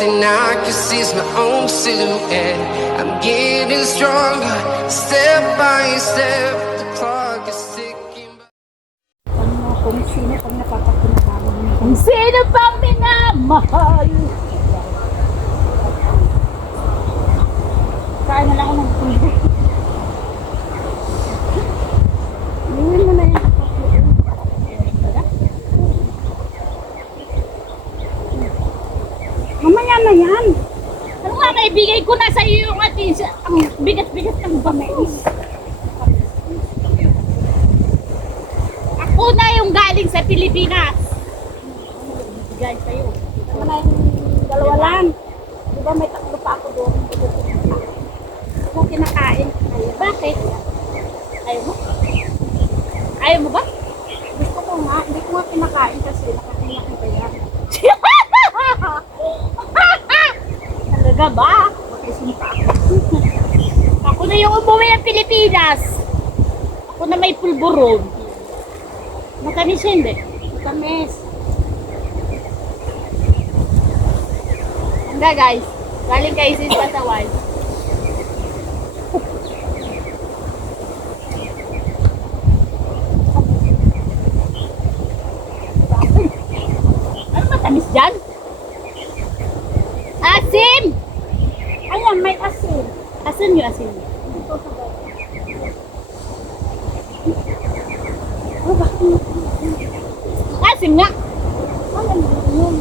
thing I can see is my own silhouette. I'm getting stronger, step by step. The clock is ticking. Kung sino pang napapakinabangan mo. Kung sino pang minamahal. Kain na lang ako ng pulo. Iwan mo na yan. Mamaya na yan. Ano nga, naibigay ko na sa iyo yung atin. Ang bigat-bigat ng bangis. Ako na yung galing sa Pilipinas. Bigay sa'yo. Tama na yung dalawa lang. Diba may tatlo pa ako doon. Ako kinakain. Bakit? Ayaw mo? Ayaw mo ba? Gusto ko nga. Hindi ko nga kinakain kasi nakakinakin pa yan. Talaga ba? Magkisimpa. Ako na yung umuwi ng Pilipinas. Ako na may pulburon. Matamis siya, hindi? Matamis. Hangga guys, galing kay Sis Pasawal. Ano matamis dyan? Asim! Ayan, may asin. Asan yung asim? Dito sa bawah. Oh, bakit? Asim nga! Alam mo yun.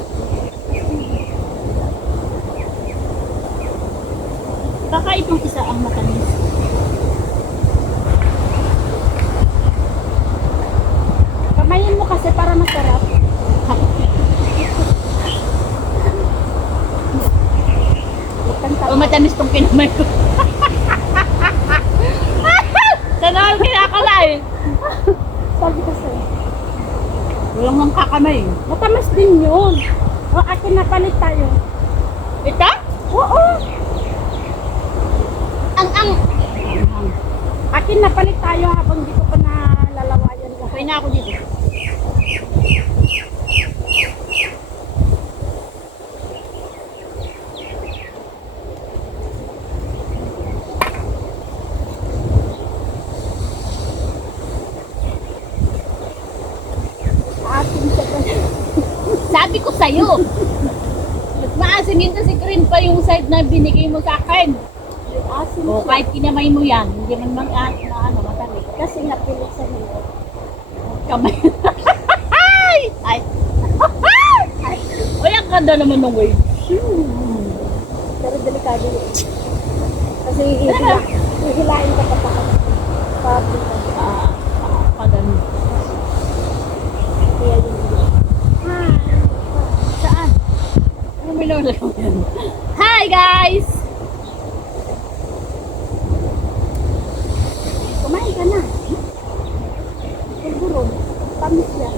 Baka itong isa ang matamis. Kamayin mo kasi para masarap. O matamis tong kinamay ko. Sana ako kinakamay. Sabi kasi, Walang mang kakamay. matamis din yun. O, akin na palit tayo. Ito? Oo. Ang. Akin na palit tayo habang dito pa na lalawayan lahat. Okay na ako dito. Akin siya pa. Sabi ko sa'yo. Mas maasim yun kasi green pa yung side na binigay mo sa akin. Asin O siya. kahit kinamay mo yan, hindi man na ano, matamis. Kasi napilit sa nila. Kamay. Ay! Ay! Uy, ang ganda naman ng wave. Pero delikado yun. Kasi hihilain ka pa pa. Papunta. Pagano. Kaya yun. Saan? Ano may naman yan? Hi guys! Kumain ka na. Siguro. Tamis yan.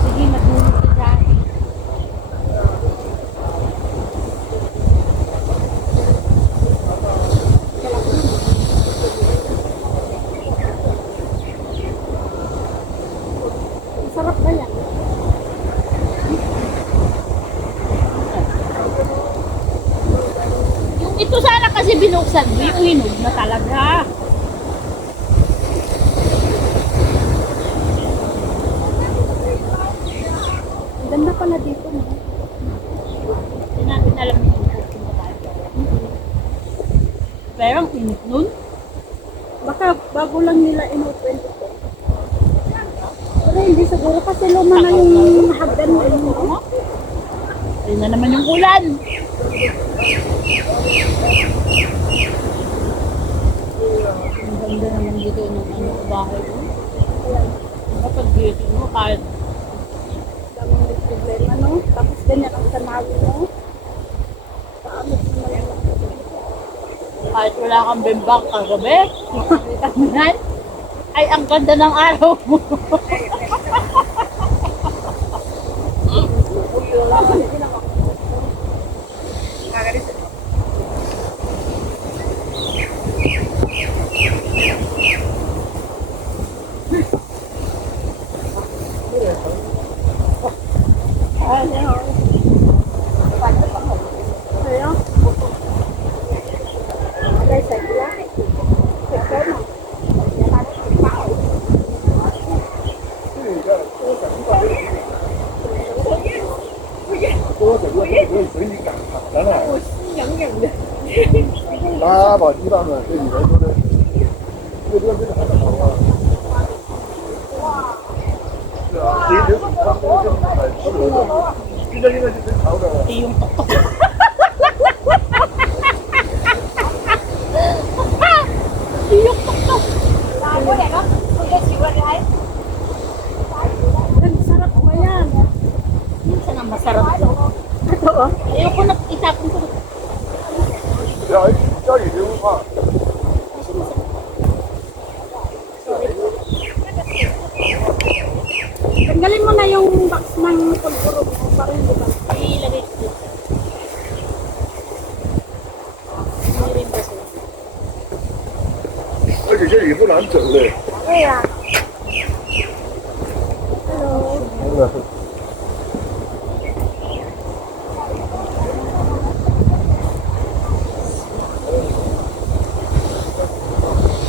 Sige, maghulog ka dyan. Sarap ba yan? Yung ito sana kasi binuksan mo, yung hinog na talaga. Ang ganda pala dito. No? Hindi natin alam yung pupunta tayo. Pero ang init nun. Baka bago lang nila in-open ito. Pero hindi siguro kasi luma na yung hagdan mo. Ayun na naman yung ulan. Ang ganda naman dito ng ano, bahay ko. Kapag dito mo, kahit Daming may problema, no? Tapos ganyan ang tanawi mo. Paamot naman lang. kahit wala kang bimbang kagabi, makakita mo yan, ay ang ganda ng araw mo. 咱俩我心痒痒的。拉吧，一般的，这里面说的，这个还能好啊。是啊，这他们这里面差不多，现在是真潮的。 Yung tuktok. Yung tuktok. Ang sarap ba yan? Minsan ang masarap to. Ayoko na itapon ko. 要要你这话， Tanggalin mo na yung box ng pulpuro para hindi ba? Ilagay ko dito. I-reimburse ko. 而且这里不难整的。 Okay ah.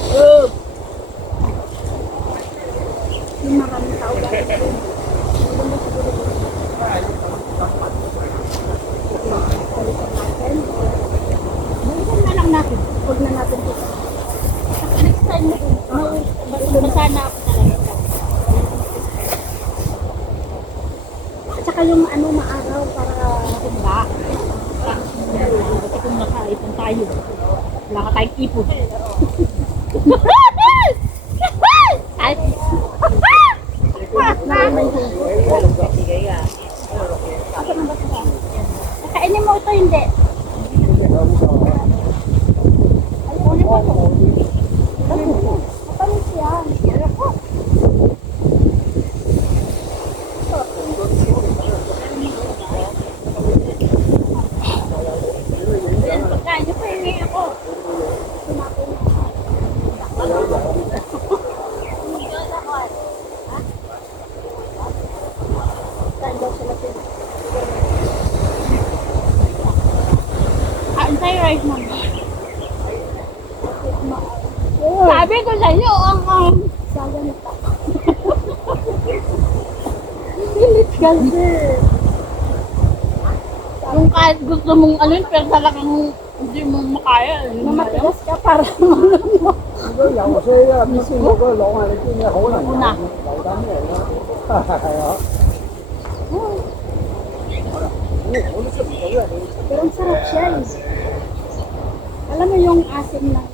Hello. Yung maraming tao dahil doon. Maganda siguro doon. Balikan natin. Balikan na lang natin. Huwag na natin dito. Next time, masana ako talaga. At saka yung ano maaraw para Diba? Kasi kung nakaipon tayo, wala ka tayong ipon. Ay! Kakainin mo ito hindi. Kunin mo ito. Matamis yan. Pagkain niyo pa hingi ako. Kain tayo right now. Sabi ko sa inyo, ang Saganita. Pilit kasi. yung kahit gusto mong ano yun, pero talagang hindi mo makaya. Mamatigas ka para manong mo. 有些啊，必須嗰個攞啊，你知唔知可能有單嚟啦？係啊，我都出唔到啊！ Pero ang sarap siya eh. Alam mo yung asim ng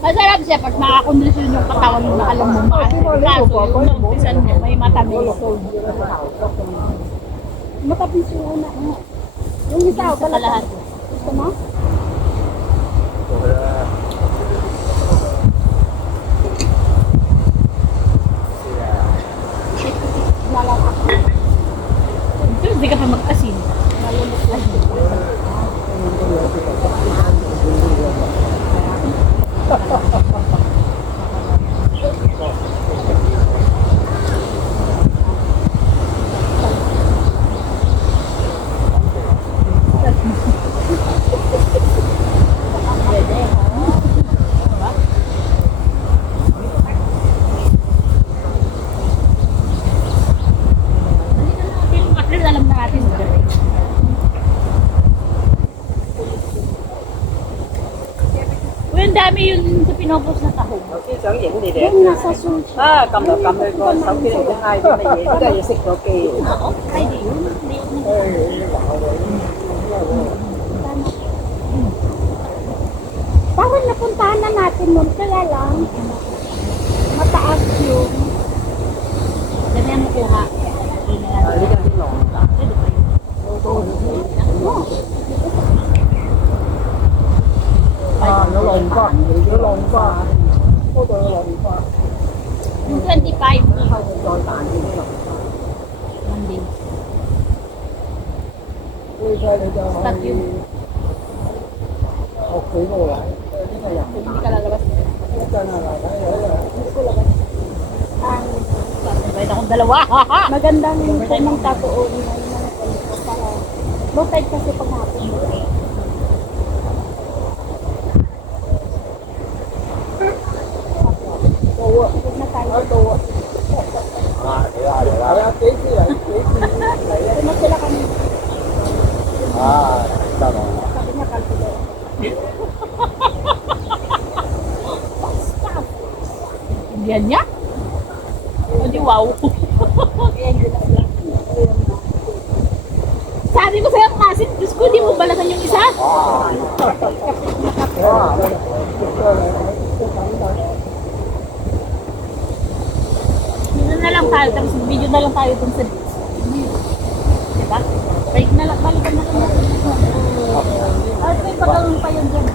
Masarap siya pag makakondisyon yung katawan mo na alam mo maasim. Kaso yung naumpisan mo, may matamis. matapis yung una. Yung isa, Sa kalahat. Gusto mo? Lalak ako. Pero hindi ka pa mag-asin. Yung makler, alam na natin. Uy, ang dami yun sa pinopos na tahong. 頭先想影你哋 Yung nasa sushi. 啊，撳嚟撳去個手機嚟講嗌啲乜嘢，都係要熄咗機。 Oo, ay di yun. Hindi yun. Parang napuntahan na natin nun, kaya lang mataas yun. Dami ang makuha. Okay na lang. 呢間啲浪大， Pwede pa yun. Oh, 啊，有浪花，有浪花，嗰度有浪花。 Yung 25. 後邊再大啲啲浪花。 Monday. 呢批你就可以學幾個位，呢個人 Hindi ka lalabas. 一陣啊，嗱，睇下。 ang Sabay na akong dalawa. magandang pumunta doon ng mga ganito para low tide kasi pag hapon mo. Doon, huwag na tayo doon. 啊，嚟啦嚟啦！係啊，幾次嚟？幾次嚟 Doon na sila kami. 啊？得啦。Yan niya? O di wow. Sabi ko sa'yo, Masin, Diyos ko, di mo balasan yung isa. Video na lang tayo, tapos video na lang tayo dun sa beach. Diba? Balik na lang, balikan na lang. At may pagalong pa yun dyan.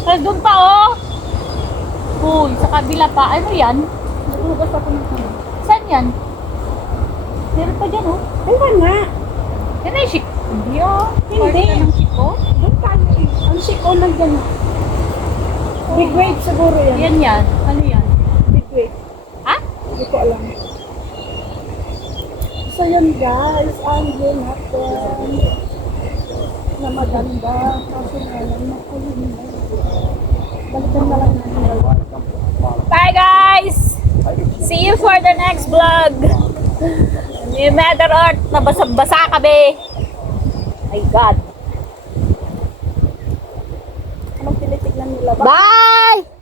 Pero doon pa oh! Uy, sa kabila pa. Ano yan? Naghugas ako ng ano. Saan yan? Meron pa dyan oh. Ayun nga. Yan ay shik. Hindi oh. Hindi. Part na ng shik oh. Doon tayo eh. Ang siko lang dyan. Big wave siguro yan. Yan yan. Ano yan? Big wave. Ha? Hindi ko alam. So yun guys, ang view natin na maganda. Kasi nga lang makulim na. Balikan na lang natin. Bye guys! See you for the next vlog. New Mother Earth, nabasa-basa kami. My God. Anong tinitignan nila ba? Bye!